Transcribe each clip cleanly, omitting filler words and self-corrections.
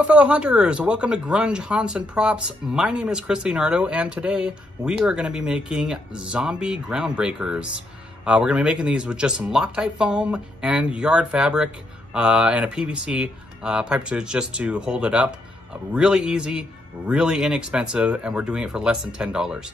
Hello fellow hunters, welcome to Grunge Hunts and Props. My name is Chris Leonardo and today we are going to be making Zombie Groundbreakers. We're going to be making these with just some Loctite foam and yard fabric and a PVC pipe just to hold it up. Really easy, really inexpensive, and we're doing it for less than $10.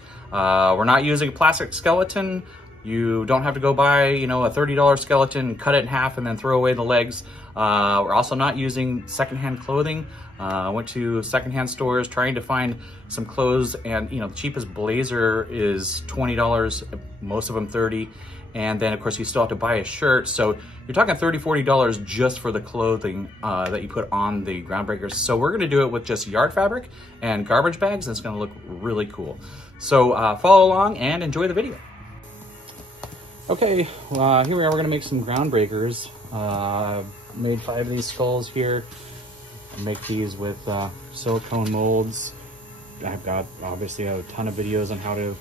We're not using a plastic skeleton. You don't have to go buy, a $30 skeleton, cut it in half, and then throw away the legs. We're also not using secondhand clothing. I went to secondhand stores trying to find some clothes, and the cheapest blazer is $20, most of them $30. And then of course you still have to buy a shirt. So you're talking $30, $40 just for the clothing that you put on the Groundbreakers. So we're gonna do it with just yard fabric and garbage bags, and it's gonna look really cool. So follow along and enjoy the video. Okay, here we are. We're gonna make some Groundbreakers. Made 5 of these skulls here. I make these with silicone molds. I've got obviously a ton of videos on how to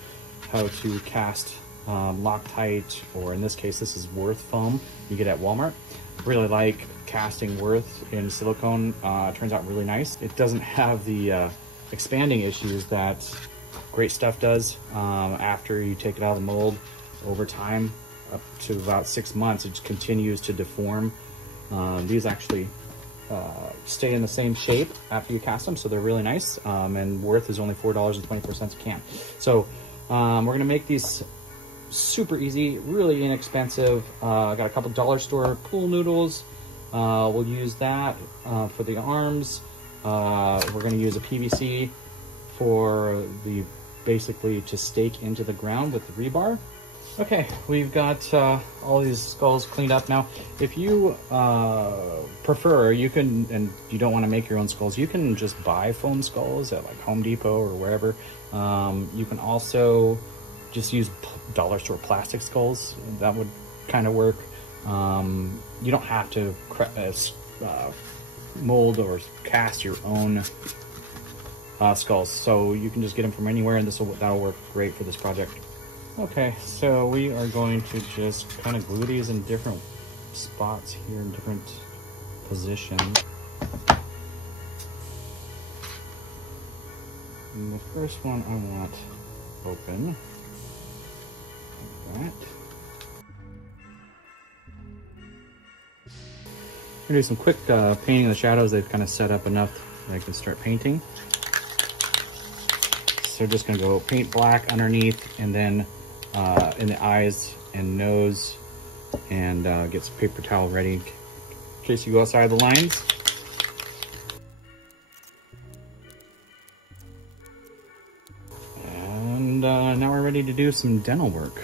cast Loctite, or in this case, this is Worth foam you get at Walmart. Really like casting Worth in silicone. It turns out really nice. It doesn't have the expanding issues that Great Stuff does. After you take it out of the mold, over time, up to about 6 months, it just continues to deform. These actually stay in the same shape after you cast them, so they're really nice. And Worth is only $4.24 a can. So we're gonna make these super easy, really inexpensive. I got a couple dollar store pool noodles. We'll use that for the arms. We're gonna use a PVC for basically to stake into the ground with the rebar. Okay, we've got all these skulls cleaned up now. If you prefer, you can, and you don't want to make your own skulls, you can just buy foam skulls at like Home Depot or wherever. You can also just use dollar store plastic skulls. That would kind of work. You don't have to mold or cast your own skulls, so you can just get them from anywhere, and that'll work great for this project. Okay, so we are going to just kind of glue these in different spots here, in different positions. And the first one I want open, like that. I'm gonna do some quick painting of the shadows. They've kind of set up enough that I can start painting. So just gonna go paint black underneath, and then in the eyes and nose, and get some paper towel ready in case you go outside the lines. And now we're ready to do some dental work.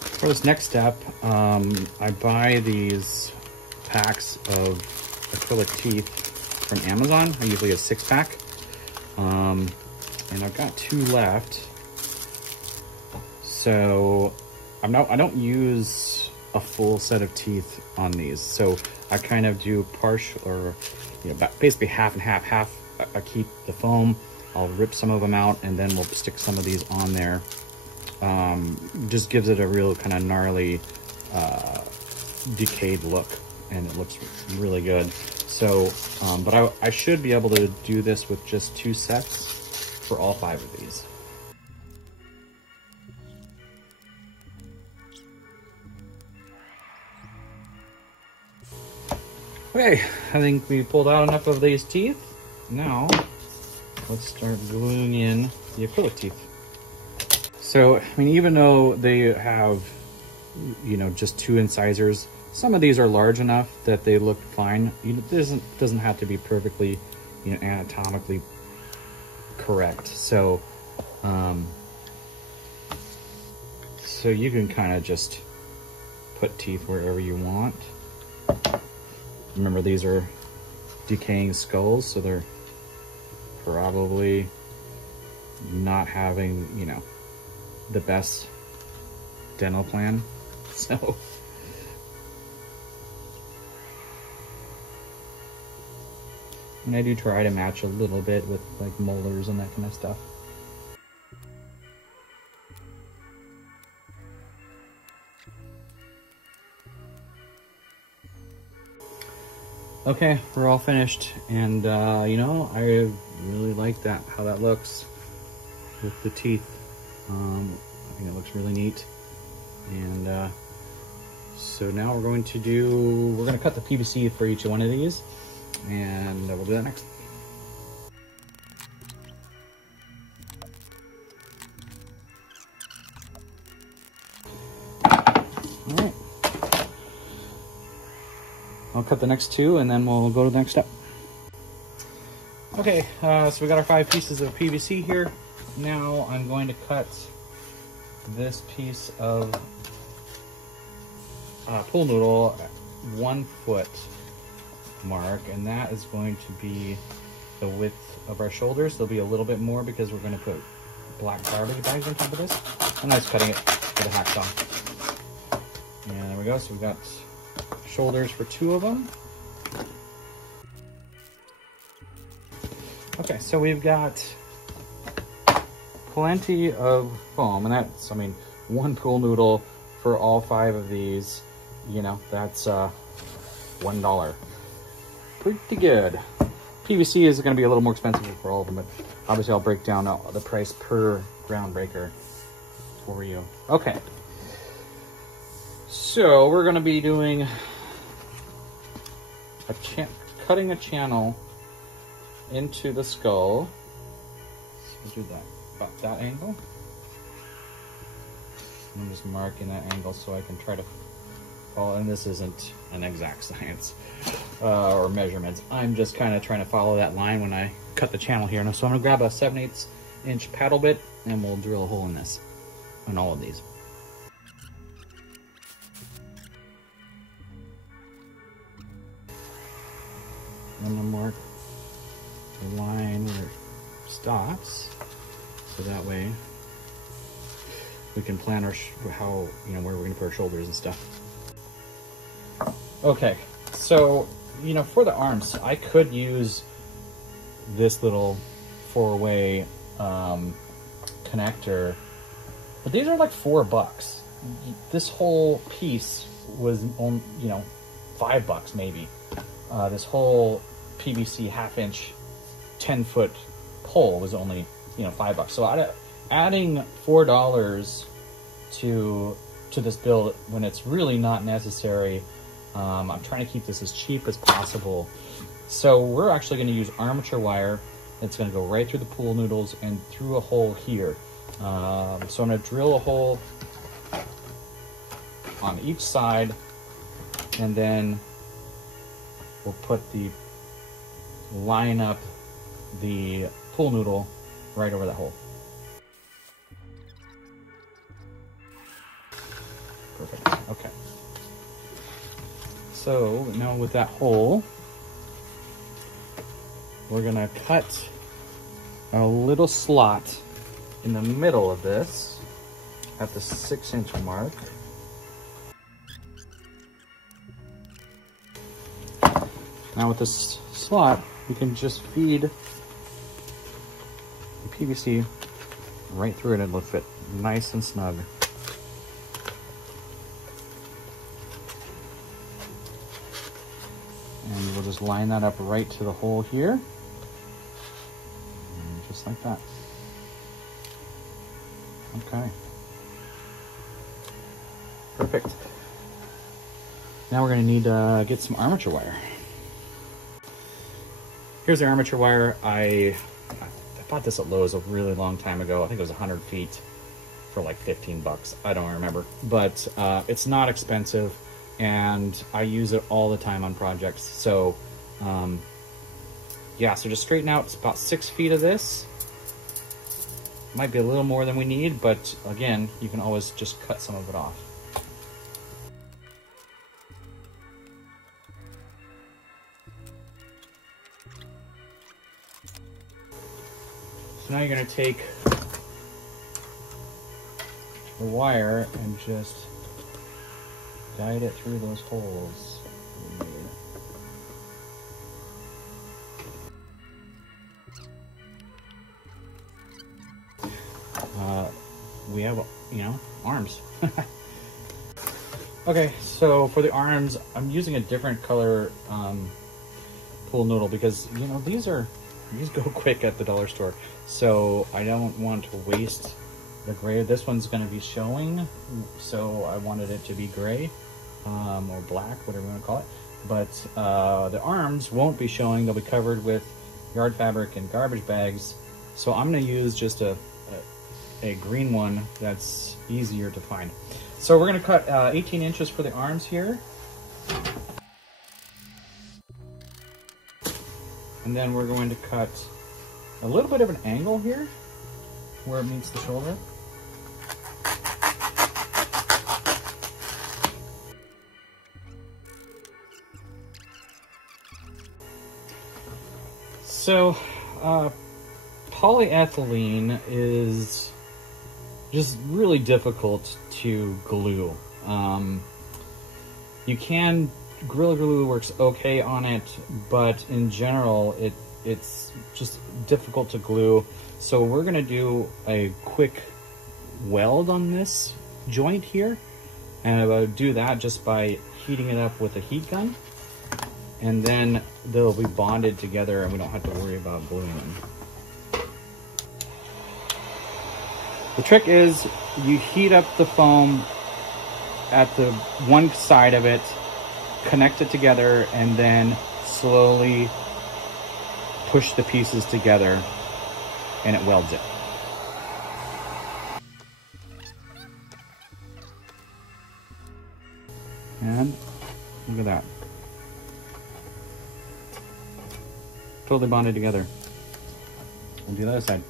For this next step, I buy these packs of acrylic teeth from Amazon. I usually get a 6-pack. And I've got 2 left. So I don't use a full set of teeth on these. So I kind of do partial, or basically half and half. Half I keep the foam, I'll rip some of them out, and then we'll stick some of these on there. Just gives it a real kind of gnarly, decayed look, and it looks really good. So, but I should be able to do this with just 2 sets for all 5 of these. Okay, I think we pulled out enough of these teeth. Now, let's start gluing in the acrylic teeth. So, I mean, even though they have, just 2 incisors, some of these are large enough that they look fine. It doesn't have to be perfectly, anatomically correct. So, so you can kind of just put teeth wherever you want. Remember, these are decaying skulls, so they're probably not having, the best dental plan. So, and I do try to match a little bit with like molars and that kind of stuff. Okay, we're all finished, and you know, I really like that, how that looks with the teeth. I think it looks really neat. And so now we're going to cut the PVC for each one of these, and we'll do that next. All right. I'll cut the next two and then we'll go to the next step. Okay, so we got our 5 pieces of PVC here. Now I'm going to cut this piece of pool noodle at 1 foot mark, and that is going to be the width of our shoulders. There'll be a little bit more because we're going to put black garbage bags on top of this. And that's cutting it with a hacksaw. And there we go. So we've got shoulders for 2 of them. Okay, so we've got plenty of foam, and that's, I mean, 1 pool noodle for all 5 of these, you know, that's $1. Pretty good. PVC is going to be a little more expensive for all of them, but obviously I'll break down the price per Groundbreaker for you. Okay, so we're going to be doing cutting a channel into the skull. So do that about that angle. I'm just marking that angle so I can try to follow. And this isn't an exact science or measurements. I'm just kind of trying to follow that line when I cut the channel here. So I'm gonna grab a 7/8 inch paddle bit and we'll drill a hole in this, in all of these. And then mark the line where it stops, so that way we can plan our how, you know, where we're going to put our shoulders and stuff. Okay, so, you know, for the arms, I could use this little 4-way connector, but these are like $4. This whole piece was on, you know, $5 maybe. This whole PVC 1/2 inch 10-foot pole was only, you know, $5. So adding $4 to this build when it's really not necessary. I'm trying to keep this as cheap as possible. So we're actually going to use armature wire. It's going to go right through the pool noodles and through a hole here. So I'm going to drill a hole on each side, and then we'll line up the pool noodle right over that hole. Perfect. Okay. So now with that hole, we're gonna cut a little slot in the middle of this at the 6-inch mark. Now with this slot, we can just feed the PVC right through it and it'll fit nice and snug. And we'll just line that up right to the hole here. And just like that. Okay. Perfect. Now we're going to need to get some armature wire. Here's the armature wire. I bought this at Lowe's a really long time ago. I think it was 100 feet for like $15. I don't remember. But it's not expensive, and I use it all the time on projects. So yeah, so just straighten out. It's about 6 feet of this. Might be a little more than we need, but again, you can always just cut some of it off. So now you're going to take the wire and just guide it through those holes. We have, you know, arms. Okay, so for the arms, I'm using a different color pool noodle because, you know, these go quick at the dollar store. So I don't want to waste the gray. This one's going to be showing, so I wanted it to be gray or black, whatever you want to call it. But the arms won't be showing. They'll be covered with yard fabric and garbage bags. So I'm going to use just a green one that's easier to find. So we're going to cut 18 inches for the arms here. And then we're going to cut a little bit of an angle here where it meets the shoulder. So polyethylene is just really difficult to glue. You can, Gorilla Glue works okay on it, but in general it's just difficult to glue. So we're gonna do a quick weld on this joint here, and I will do that just by heating it up with a heat gun, and then they'll be bonded together and we don't have to worry about gluing them. The trick is you heat up the foam at the one side of it, connect it together, and then slowly push the pieces together and it welds it. And look at that. Totally bonded together. We'll do the other side.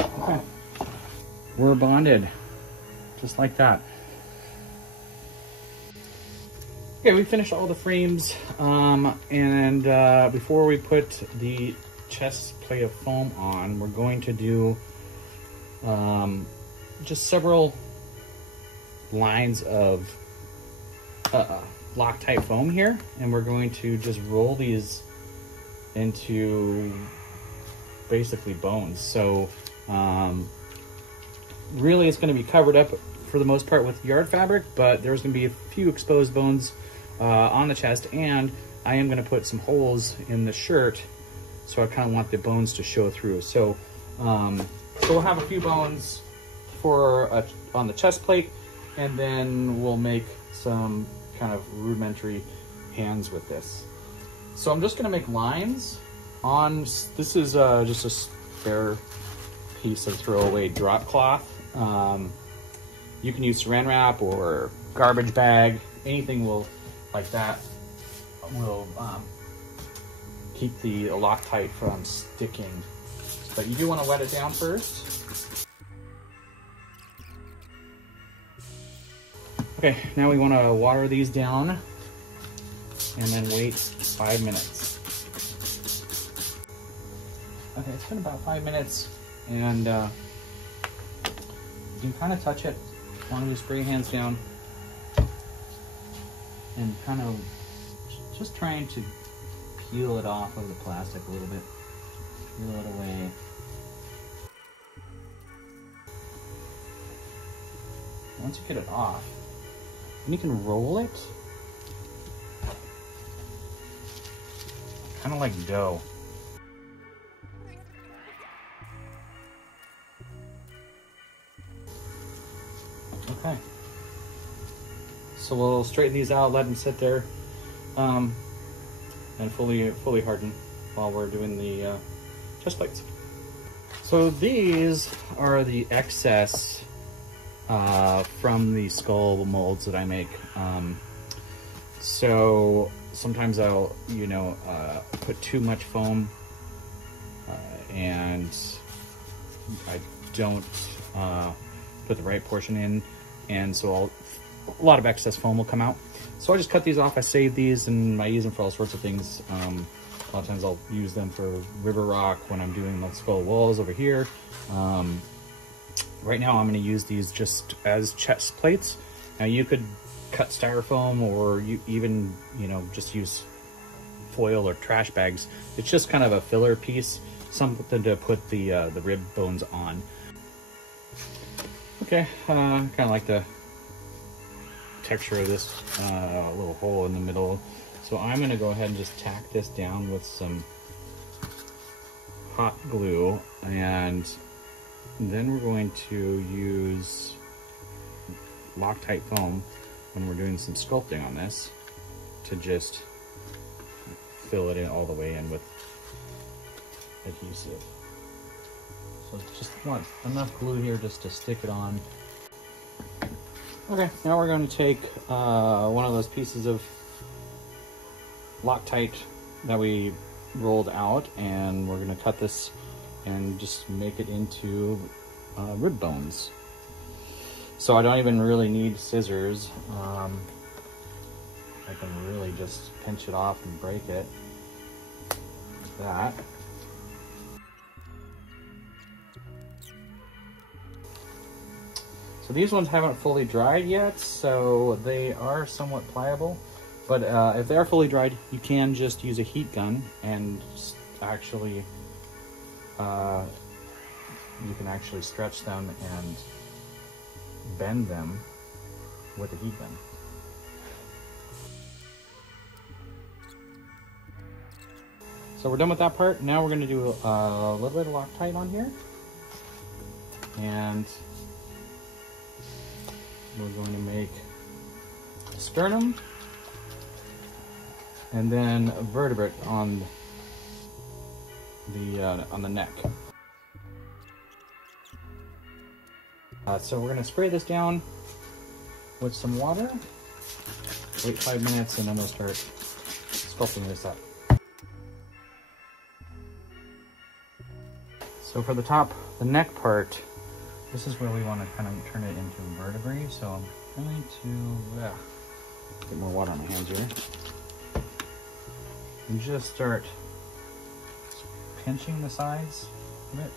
Okay. We're bonded. Just like that. Okay, we finished all the frames, and before we put the chest plate of foam on, we're going to do just several lines of Loctite foam here, and we're going to just roll these into basically bones. So really it's going to be covered up for the most part with yard fabric, but there's going to be a few exposed bones on the chest, and I am going to put some holes in the shirt, so I kind of want the bones to show through. So we'll have a few bones for on the chest plate, and then we'll make some kind of rudimentary hands with this. So I'm just going to make lines on, this is just a spare piece of throwaway drop cloth. You can use saran wrap or garbage bag, anything like that will keep the Loctite from sticking. But you do want to wet it down first. Okay, now we want to water these down and then wait 5 minutes. Okay, it's been about 5 minutes, and you can kind of touch it. As long as you spray your hands down and kind of just trying to peel it off of the plastic a little bit. Peel it away. Once you get it off, then you can roll it kind of like dough. Okay. So we'll straighten these out, let them sit there, and fully harden while we're doing the chest plates. So these are the excess from the skull molds that I make. So sometimes I'll, put too much foam and I don't put the right portion in, and so a lot of excess foam will come out. So I just cut these off. I save these and I use them for all sorts of things. A lot of times I'll use them for river rock when I'm doing the skull walls over here. Right now I'm going to use these just as chest plates. Now you could cut styrofoam, or you even, just use foil or trash bags. It's just kind of a filler piece, something to put the rib bones on. Okay, kind of like to texture of this little hole in the middle. So I'm gonna go ahead and just tack this down with some hot glue, and then we're going to use Loctite foam when we're doing some sculpting on this to just fill it in all the way in with adhesive. So just want enough glue here just to stick it on. Okay, now we're going to take one of those pieces of Loctite that we rolled out, and we're going to cut this and just make it into rib bones. So I don't even really need scissors. I can really just pinch it off and break it like that. So these ones haven't fully dried yet, so they are somewhat pliable. But if they are fully dried, you can just use a heat gun and actually, you can actually stretch them and bend them with a heat gun. So we're done with that part. Now we're going to do a little bit of Loctite on here. And we're going to make a sternum and then a vertebrate on the neck. So we're going to spray this down with some water, wait 5 minutes, and then we'll start sculpting this up. So for the top, the neck part, this is where we want to kind of turn it into vertebrae. So I'm going to get more water on my hands here. And just start pinching the sides of it.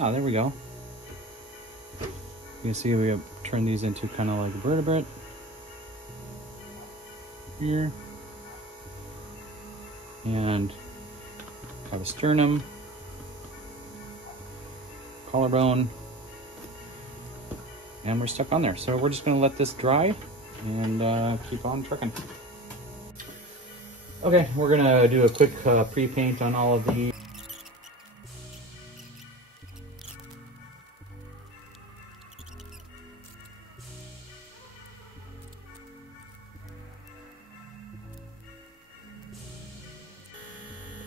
Oh, there we go. You can see we have turned these into kind of like a vertebrate here. And have a sternum, collarbone, and we're stuck on there. So we're just gonna let this dry and keep on trucking. Okay, we're gonna do a quick pre-paint on all of these.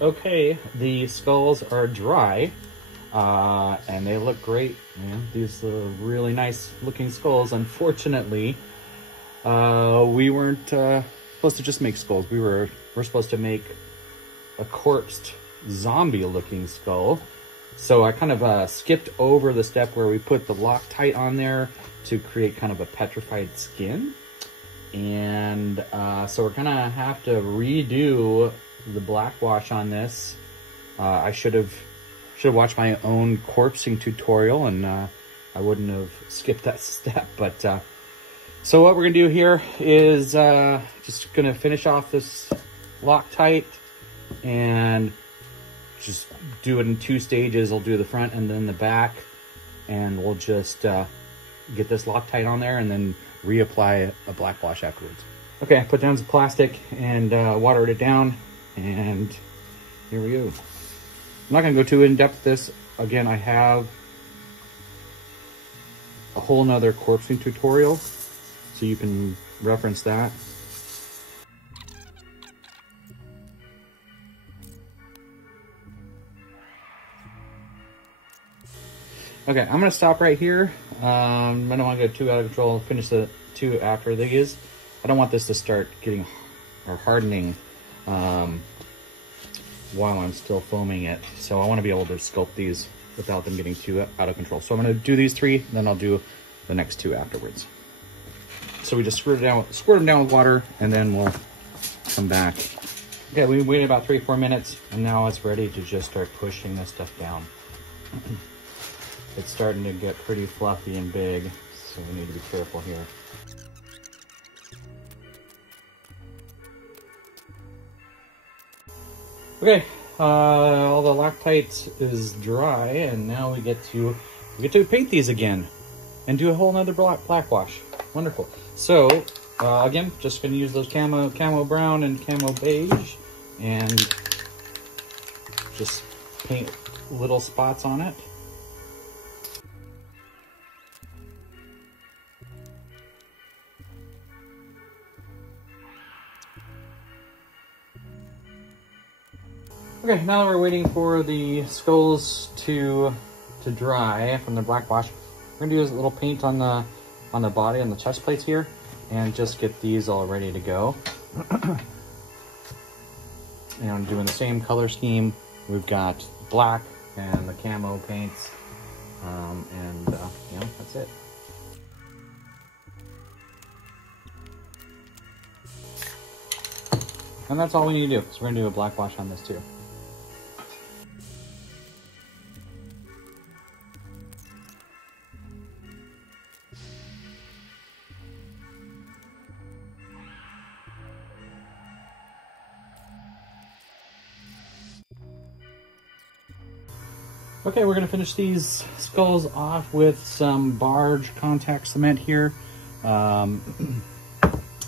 Okay, the skulls are dry, and they look great. Man, these are really nice looking skulls. Unfortunately, we weren't supposed to just make skulls. We're supposed to make a corpsed zombie looking skull. So I kind of skipped over the step where we put the Loctite on there to create kind of a petrified skin. And so we're gonna have to redo the black wash on this. I should have watched my own corpsing tutorial, and I wouldn't have skipped that step. But so what we're gonna do here is just gonna finish off this Loctite and just do it in 2 stages. I'll do the front and then the back, and we'll just get this Loctite on there and then reapply a black wash afterwards. Okay, I put down some plastic and watered it down. And here we go. I'm not going to go too in-depth with this. Again, I have a whole nother corpsing tutorial, so you can reference that. Okay, I'm going to stop right here. I don't want to go too out of control. I'll finish the 2 after these. I don't want this to start getting or hardening while I'm still foaming it. So I want to be able to sculpt these without them getting too out of control. So I'm going to do these 3, then I'll do the next 2 afterwards. So we just squirt them down with water, and then we'll come back. Okay, we waited about 3-4 minutes, and now it's ready to just start pushing this stuff down. It's starting to get pretty fluffy and big, so we need to be careful here. Okay, all the Loctite is dry, and now we get to we get to paint these again and do a whole nother black wash. Wonderful. So again, just gonna use those camo brown and camo beige and just paint little spots on it. Okay, now that we're waiting for the skulls to dry from the black wash, we're gonna do a little paint on the body, on the chest plates here, and just get these all ready to go. And I'm doing the same color scheme. We've got black and the camo paints, and you know, that's it. And that's all we need to do. So we're gonna do a black wash on this too. Okay, we're gonna finish these skulls off with some barge contact cement here.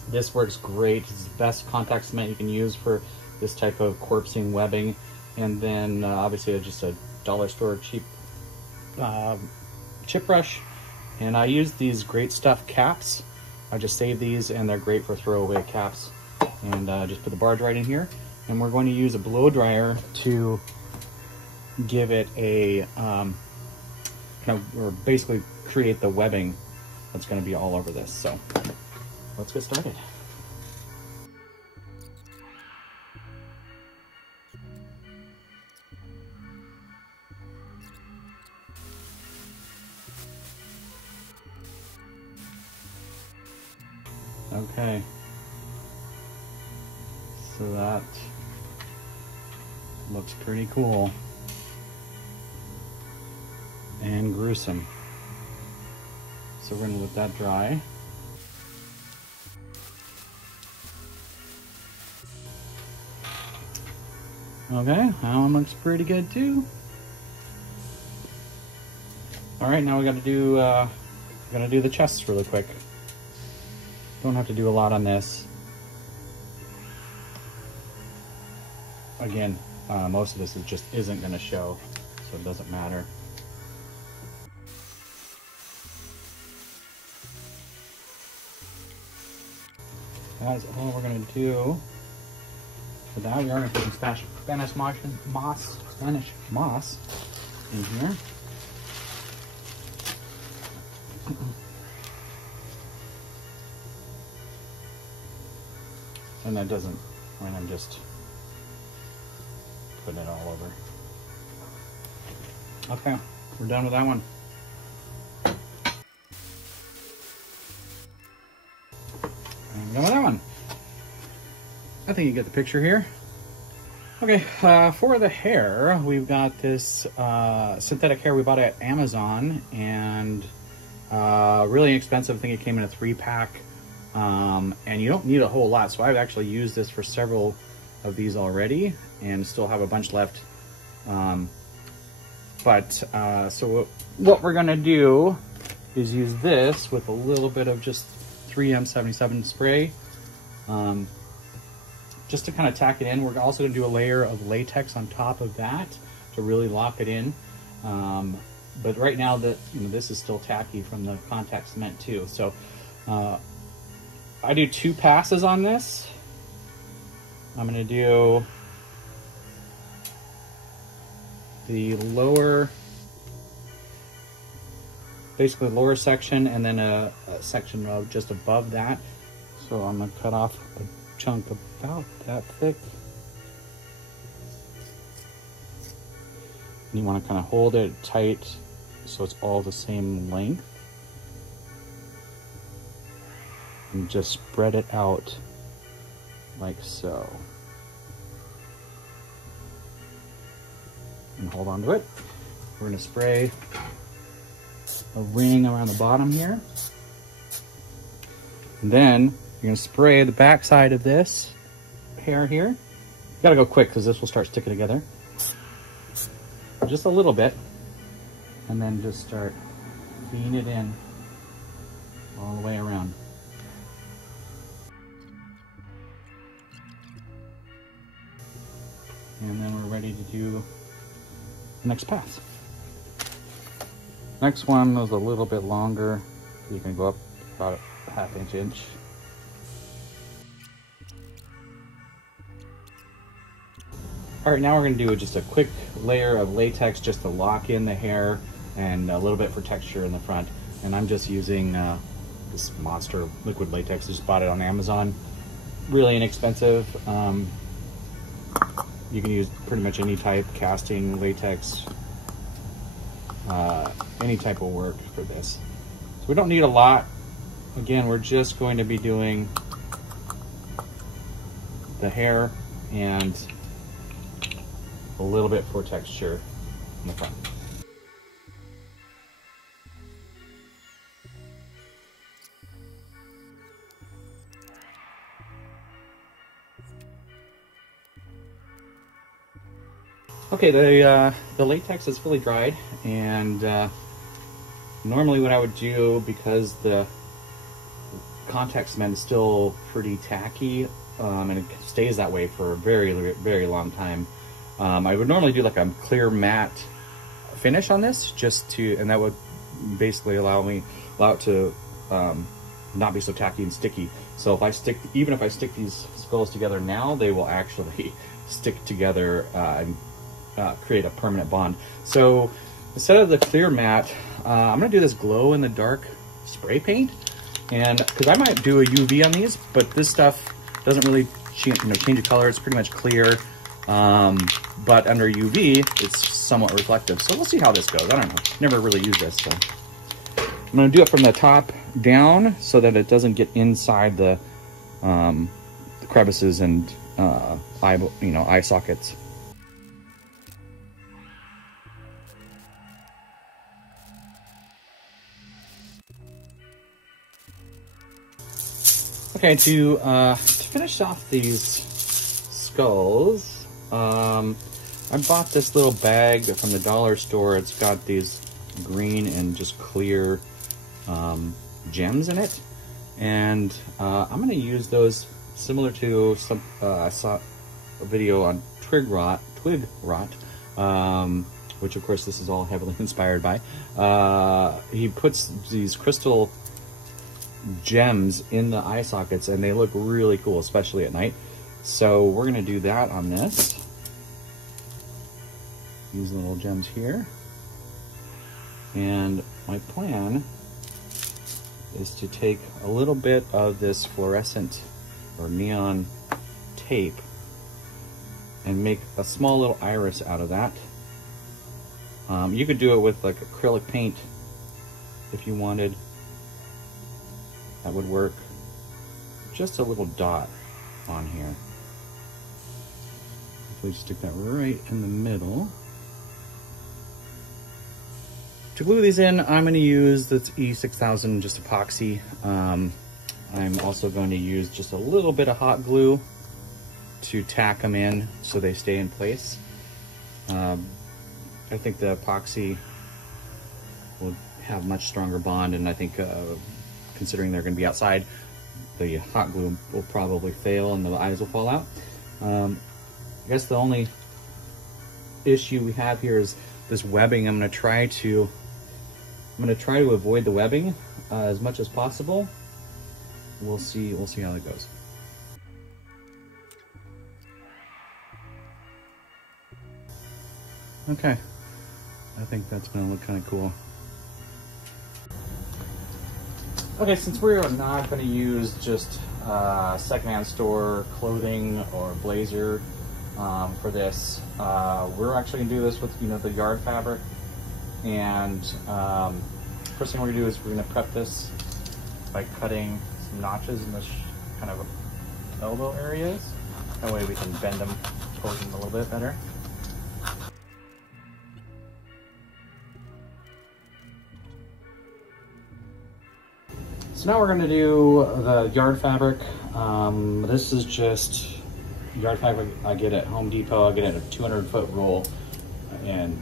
This works great. It's the best contact cement you can use for this type of corpsing webbing. And then obviously just a dollar store cheap chip brush. And I use these Great Stuff caps. I just save these and they're great for throwaway caps. And just put the barge right in here. And we're going to use a blow dryer to give it a or basically create the webbing that's going to be all over this. So let's get started. Okay, so that looks pretty cool and gruesome. So we're gonna let that dry. Okay, that one looks pretty good too. All right, now we gotta do the chests really quick. Don't have to do a lot on this. Again, most of this isn't gonna show, so it doesn't matter. That's all we're gonna do. For that, we are gonna put some Spanish moss in here. And that doesn't, I mean, I'm just putting it all over. Okay, we're done with that one. And done with that one. I think you get the picture here. Okay, for the hair, we've got this synthetic hair we bought at Amazon, and really expensive. I think it came in a 3-pack. And you don't need a whole lot, so I've actually used this for several of these already and still have a bunch left. So what we're gonna do is use this with a little bit of just 3M77 spray, just to kind of tack it in. We're also gonna do a layer of latex on top of that to really lock it in. But right now this is still tacky from the contact cement too. So I do 2 passes on this. I'm gonna do the basically lower section, and then a section of just above that. So I'm gonna cut off a chunk about that thick. And you wanna kind of hold it tight so it's all the same length. And just spread it out like so. And hold on to it. We're gonna spray a ring around the bottom here. And then you're gonna spray the back side of this hair here. You gotta go quick because this will start sticking together. Just a little bit. and then just start feeding it in all the way around. And then we're ready to do the next pass. Next one was a little bit longer. You can go up about a half inch. All right, now we're gonna do just a quick layer of latex just to lock in the hair and a little bit for texture in the front. And I'm just using this monster liquid latex. Just bought it on Amazon. Really inexpensive. You can use pretty much any type, casting, latex, any type will work for this. So we don't need a lot. Again, we're just going to be doing the hair and a little bit for texture in the front. Okay, the latex is fully dried, and normally what I would do, because the contact cement is still pretty tacky, and it stays that way for a very, very long time, I would normally do like a clear matte finish on this, and that would basically allow it to not be so tacky and sticky. So even if I stick these skulls together now, they will actually stick together and create a permanent bond. So instead of the clear matte, I'm gonna do this glow in the dark spray paint, and because I might do a UV on these, but this stuff doesn't really change the color. It's pretty much clear, but under UV it's somewhat reflective. So we'll see how this goes. I don't know, never really used this, so I'm gonna do it from the top down so that it doesn't get inside the crevices and eye sockets. Okay, to finish off these skulls, I bought this little bag from the dollar store. It's got these green and just clear gems in it, and I'm going to use those similar to some. I saw a video on twig rot, which of course this is all heavily inspired by. He puts these crystal gems in the eye sockets, and they look really cool, especially at night. So we're going to do that on this. These little gems here. And my plan is to take a little bit of this fluorescent or neon tape and make a small little iris out of that. You could do it with like acrylic paint if you wanted. That would work. Just a little dot on here. If we stick that right in the middle. To glue these in, I'm going to use this E6000 just epoxy. I'm also going to use just a little bit of hot glue to tack them in so they stay in place. I think the epoxy will have much stronger bond, and I think considering they're going to be outside, the hot glue will probably fail and the eyes will fall out. I guess the only issue we have here is this webbing. I'm going to try to avoid the webbing as much as possible. We'll see how that goes. Okay, I think that's going to look kind of cool. Okay, since we're not going to use just secondhand store clothing or blazer for this, we're actually going to do this with the yard fabric. And first thing we're going to do is we're going to prep this by cutting some notches in this kind of elbow areas. That way we can bend them towards them a little bit better. So now we're going to do the yard fabric. This is just yard fabric I get at Home Depot. I get it a 200-foot roll and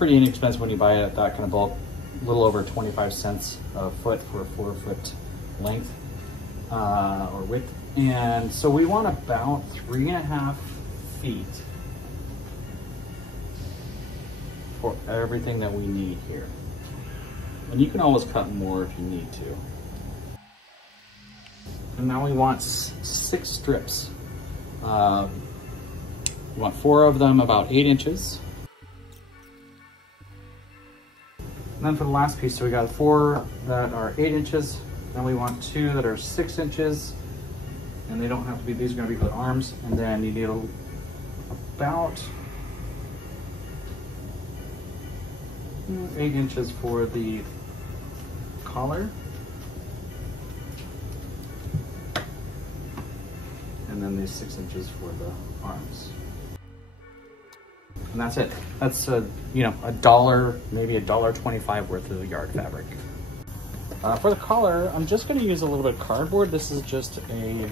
pretty inexpensive when you buy it at that kind of bulk. A little over 25 cents a foot for a 4-foot length or width. And so we want about 3.5 feet for everything that we need here. And you can always cut more if you need to. And now we want 6 strips. We want 4 of them about 8 inches. And then for the last piece, so we got 4 that are 8 inches. Then we want 2 that are 6 inches. And they don't have to be, these are gonna be for the arms. And then you need about 8 inches for the collar. And then these 6 inches for the arms. And that's it. That's you know, $1, maybe $1.25 worth of yard fabric. For the collar, I'm just gonna use a little bit of cardboard. This is just a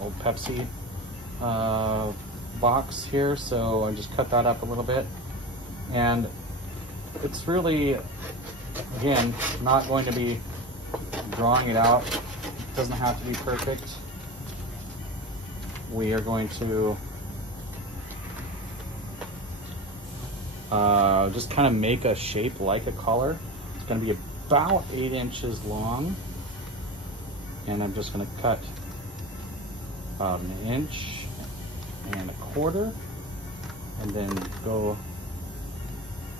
old Pepsi box here. So I just cut that up a little bit. And it's really, again, not going to be drawing it out. It doesn't have to be perfect. We are going to just kind of make a shape like a collar. It's going to be about 8 inches long, and I'm just going to cut about 1.25 inches, and then go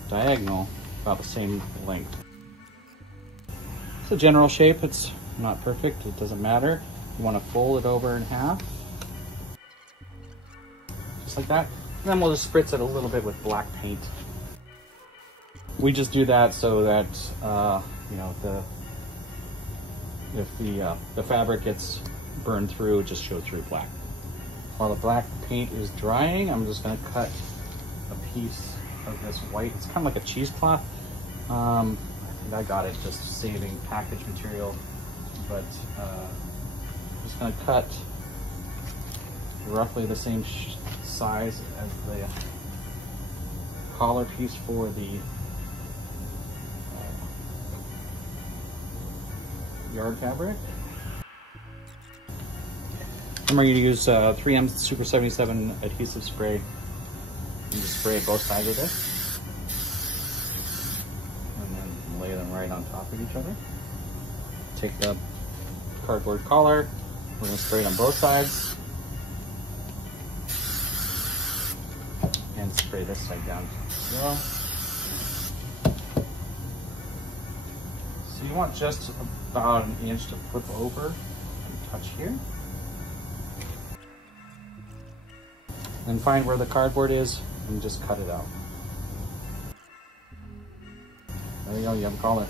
diagonal about the same length. It's a general shape. It's not perfect. It doesn't matter. You want to fold it over in half, just like that. And then we'll just spritz it a little bit with black paint. We just do that so that you know, if the fabric gets burned through, it just shows through black. While the black paint is drying, I'm just going to cut a piece of this white. It's kind of like a cheesecloth. I think I got it just saving package material, but I'm just going to cut roughly the same size as the collar piece for the yard fabric. I'm going to use 3M Super 77 adhesive spray and just spray both sides of this, and then lay them right on top of each other. Take the cardboard collar, we're going to spray it on both sides, and spray this side down as well. So you want just about 1 inch to flip over and touch here. And find where the cardboard is and just cut it out. There you go, you have a collar.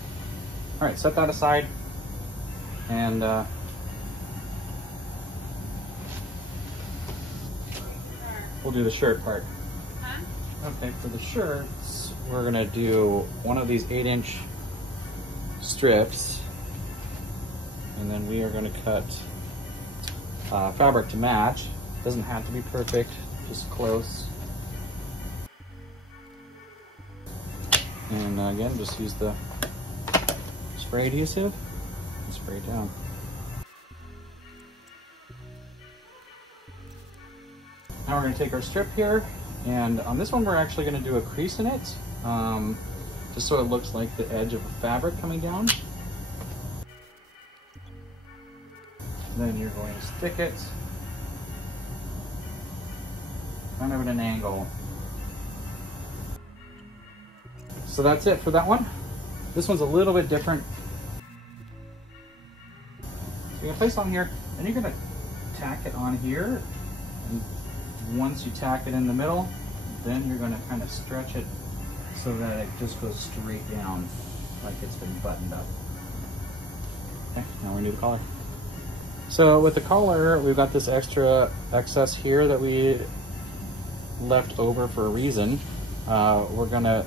All right, set that aside, and we'll do the shirt part. Okay, for the shirts, we're gonna do one of these 8-inch strips, and then we are gonna cut fabric to match. Doesn't have to be perfect, just close. And again, just use the spray adhesive and spray it down. Now we're going to take our strip here, and on this one we're actually going to do a crease in it, just so it looks like the edge of the fabric coming down. And then you're going to stick it kind of at an angle. So that's it for that one. This one's a little bit different. So you're gonna place it on here, and you're gonna tack it on here. And once you tack it in the middle, then you're gonna kind of stretch it so that it just goes straight down like it's been buttoned up. Okay, now we do the collar. So with the collar, we've got this extra excess here that we left over for a reason. We're gonna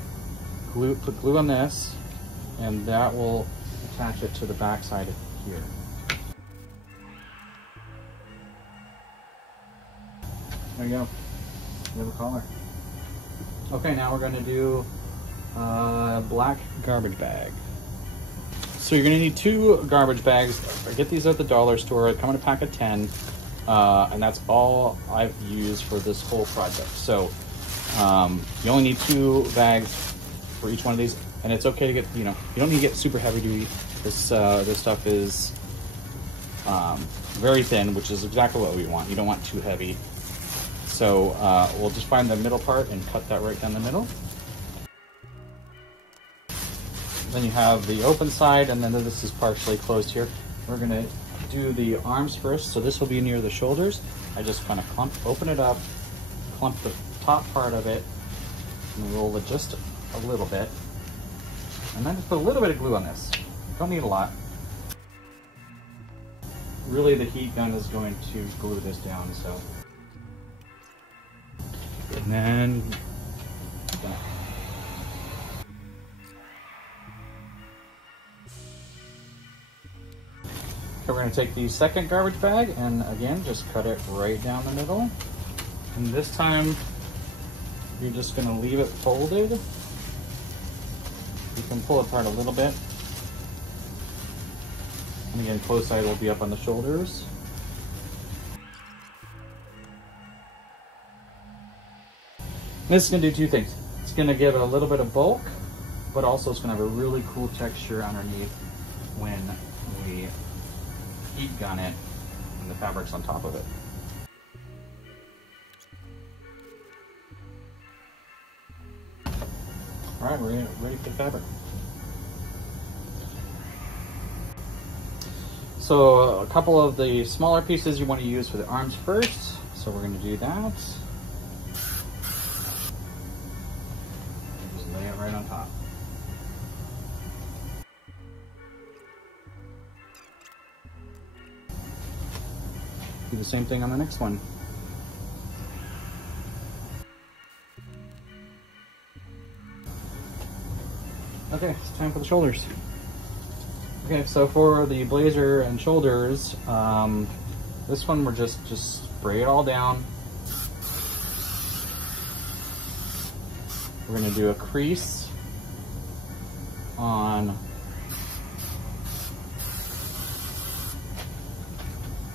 put glue on this, and that will attach it to the back side of here. There you go. You have a collar. Okay, now we're gonna do black garbage bag. So you're gonna need 2 garbage bags. I get these at the dollar store. They come in a pack of 10, and that's all I've used for this whole project. So you only need 2 bags for each one of these, and it's okay to get, you don't need to get super heavy duty. This stuff is very thin, which is exactly what we want. You don't want too heavy. So we'll just find the middle part and cut that right down the middle. Then you have the open side, and then this is partially closed here. We're gonna do the arms first, so this will be near the shoulders. I just kind of open it up, clump the top part of it, and roll it just a little bit. And then just put a little bit of glue on this. Don't need a lot. Really, the heat gun is going to glue this down, so. And then, we're going to take the second garbage bag and again just cut it right down the middle. And this time you're just going to leave it folded. You can pull it apart a little bit. And again, closed side will be up on the shoulders. This is going to do 2 things. It's going to give it a little bit of bulk, but also it's going to have a really cool texture underneath when we heat gun it and the fabric's on top of it. All right, we're ready for the fabric. So a couple of the smaller pieces you want to use for the arms first. So we're going to do that. Just lay it right on top. Do the same thing on the next one. Okay, it's time for the shoulders. Okay, so for the blazer and shoulders, this one we're just spray it all down. We're gonna do a crease on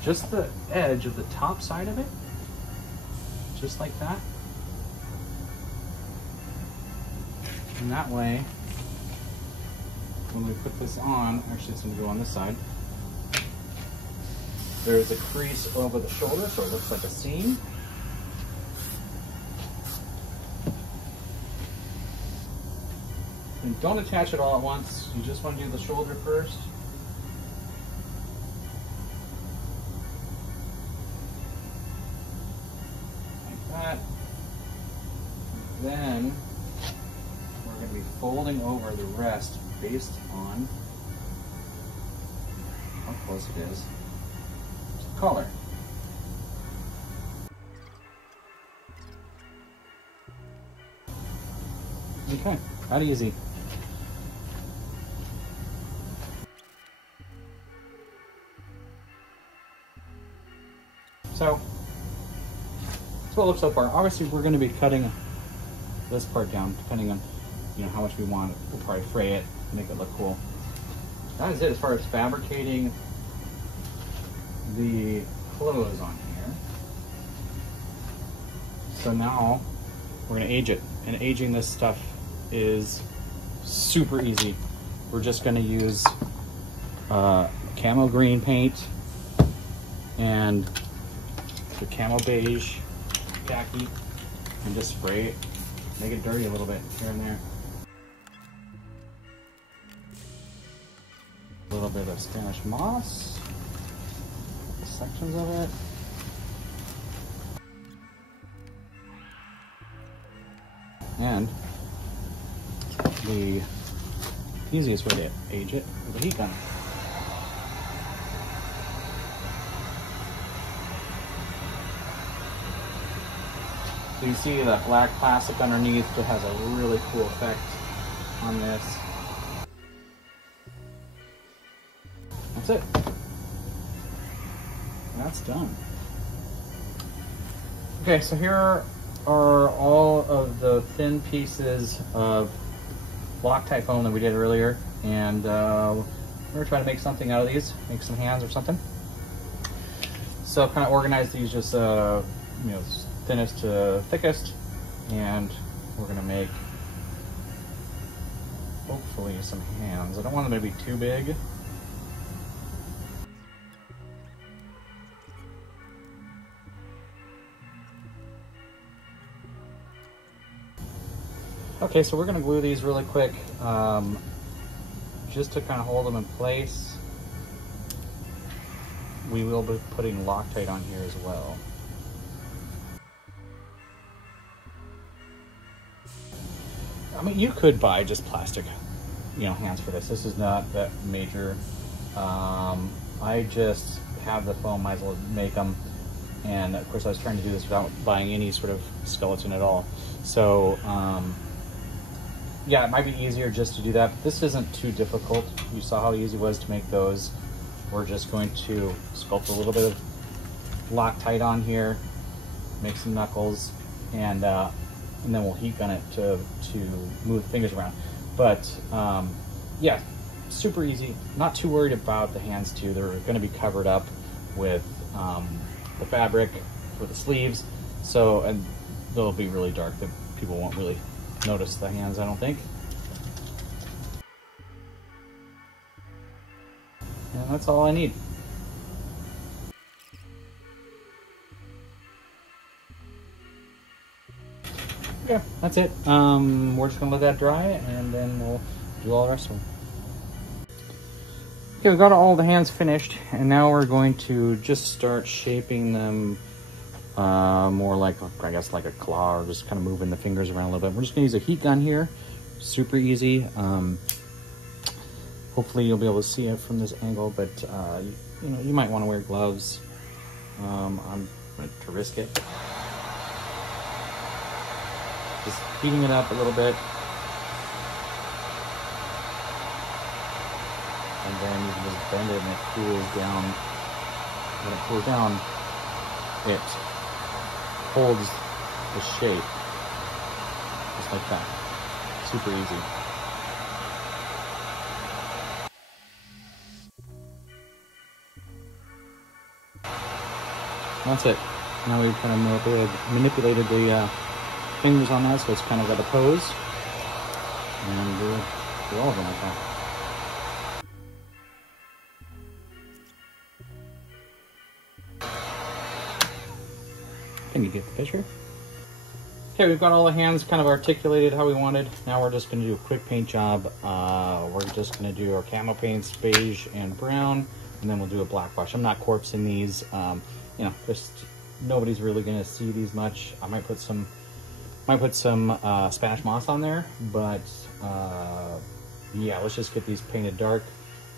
just the edge of the top side of it, just like that. And that way, when we put this on, actually it's gonna go on this side, there's a crease over the shoulder, so it looks like a seam. And don't attach it all at once, you just wanna do the shoulder first. That. Then we're going to be folding over the rest based on how close it is to the collar. Okay, that easy. So that's what it looks so far. Obviously, we're going to be cutting this part down, depending on how much we want. We'll probably fray it, make it look cool. That is it as far as fabricating the clothes on here. So now we're going to age it, and aging this stuff is super easy. We're just going to use camo green paint and the camo beige khaki and just spray it, make it dirty a little bit here and there. A little bit of Spanish moss, sections of it. And the easiest way to age it with a heat gun. So you see that black plastic underneath that has a really cool effect on this. That's it. That's done. Okay, so here are all of the thin pieces of Loctite foam that we did earlier, and we're gonna try to make something out of these, make some hands or something. So I've kind of organized these just you know, thinnest to thickest, and we're gonna make hopefully some hands. I don't want them to be too big. Okay, so we're gonna glue these really quick, just to kind of hold them in place. We will be putting Loctite on here as well. I mean, you could buy just plastic, you know, hands for this. This is not that major. I just have the foam, might as well make them. And of course I was trying to do this without buying any sort of skeleton at all. So, yeah, it might be easier just to do that, but this isn't too difficult. You saw how easy it was to make those. We're just going to sculpt a little bit of Loctite on here, make some knuckles, and then we'll heat gun it to move the fingers around. But yeah, super easy. Not too worried about the hands too. They're going to be covered up with the fabric for the sleeves, so, and they'll be really dark that people won't really notice the hands, I don't think. And that's all I need. Yeah, that's it. We're just gonna let that dry, and then we'll do all the rest of them. Okay, we've got all the hands finished, and now we're going to just start shaping them more like, I guess, like a claw, or just kind of moving the fingers around a little bit. We're just gonna use a heat gun here, super easy. Hopefully you'll be able to see it from this angle, but you know, you might want to wear gloves. I'm going to risk it. Just heating it up a little bit. And then you can just bend it and it cools down. When it cools down, it holds the shape. Just like that. Super easy. That's it. Now we've kind of manipulated the fingers on that, so it's kind of got a pose. And do all of them like that. Can you get the picture? Okay, we've got all the hands kind of articulated how we wanted. Now we're just going to do a quick paint job. We're just going to do our camo paints, beige and brown, and then we'll do a black wash. I'm not corpsing these. You know, just nobody's really going to see these much. I might put some Spanish moss on there, but yeah, let's just get these painted dark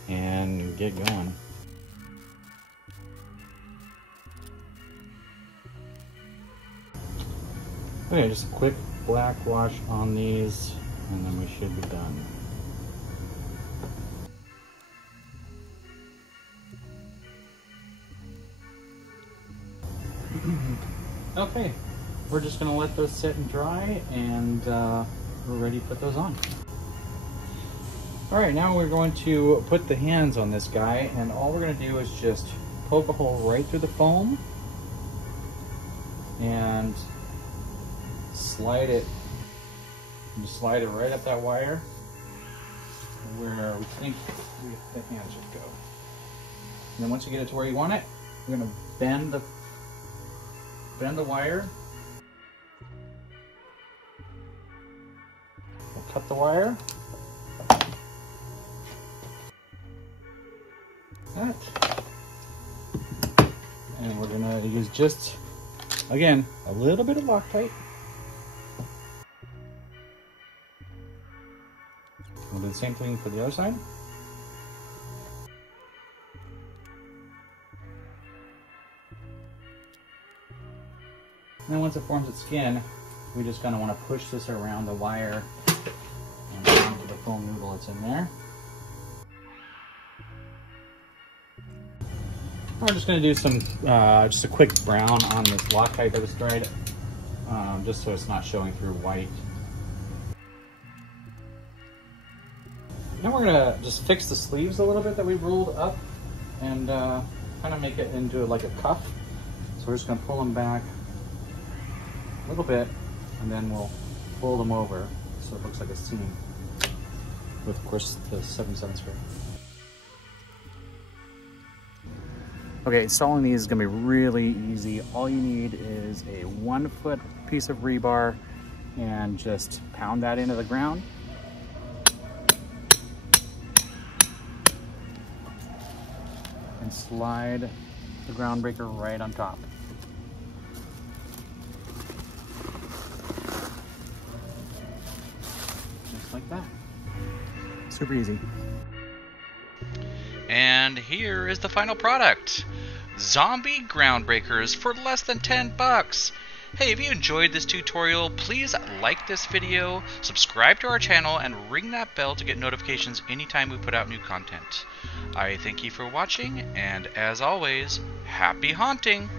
and get going. Okay, just a quick black wash on these, and then we should be done. Okay, we're just gonna let those sit and dry, and we're ready to put those on. All right, now we're going to put the hands on this guy, and all we're gonna do is just poke a hole right through the foam and slide it right up that wire where we think the hands should go. And then once you get it to where you want it, we're gonna bend the wire. We'll cut the wire. That. And we're gonna use just, again, a little bit of Loctite. We'll do the same thing for the other side. And then once it forms its skin, we just kind of want to push this around the wire and onto the foam noodle that's in there. We're just going to do some, just a quick brown on this Loctite that was dried, just so it's not showing through white. Now we're gonna just fix the sleeves a little bit that we rolled up and kind of make it into like a cuff. So we're just gonna pull them back a little bit and then we'll fold them over so it looks like a seam with, of course, the 7/7 spray. Okay, installing these is gonna be really easy. All you need is a 1 foot piece of rebar and just pound that into the ground. And slide the ground breaker right on top. Just like that. Super easy. And here is the final product. Zombie Groundbreakers for less than 10 bucks. Hey, if you enjoyed this tutorial, please like this video, subscribe to our channel, and ring that bell to get notifications anytime we put out new content. I thank you for watching, and as always, happy haunting!